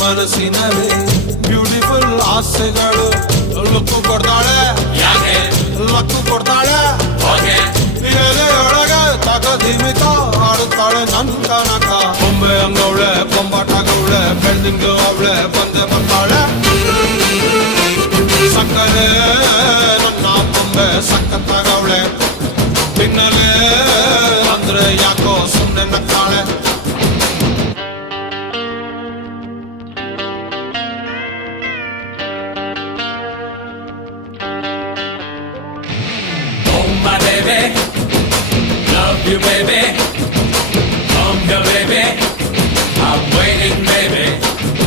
ಮನಸ್ಸಿನಲ್ಲಿ ಬ್ಯೂಟಿಫುಲ್ ಆಸೆಗಳು ಲುಕ್ಕು ಕೊಡ್ತಾಳೆ ಲಕ್ಕು ಕೊಡ್ತಾಳೆ ಎಲೆಯೊಳಗೆ ತಗದಿಮಿತ ಆಡುತ್ತಾಳೆ ನನ್ ಕನಕ ಬೊಂಬೆ ಅಂಗವಳೆ ಬೊಂಬಾಟಾಗವಳೆ ಬೆಳ್ದಿಂಗ್ಳು ಅವಳೆ ಬಂದೆ ಬರ್ತಾಳೆ ಸಕ್ಕರೆ ನನ್ನ ಬೊಂಬೆ ಸಕ್ಕತ್ತಾಗವಳೆ ಬಿನ್ನಲೆ ಅಂದ್ರೆ ಯಾಕೋ ಸುಮ್ಮನೆ ನಕ್ಕಾಳೆ My baby, love you baby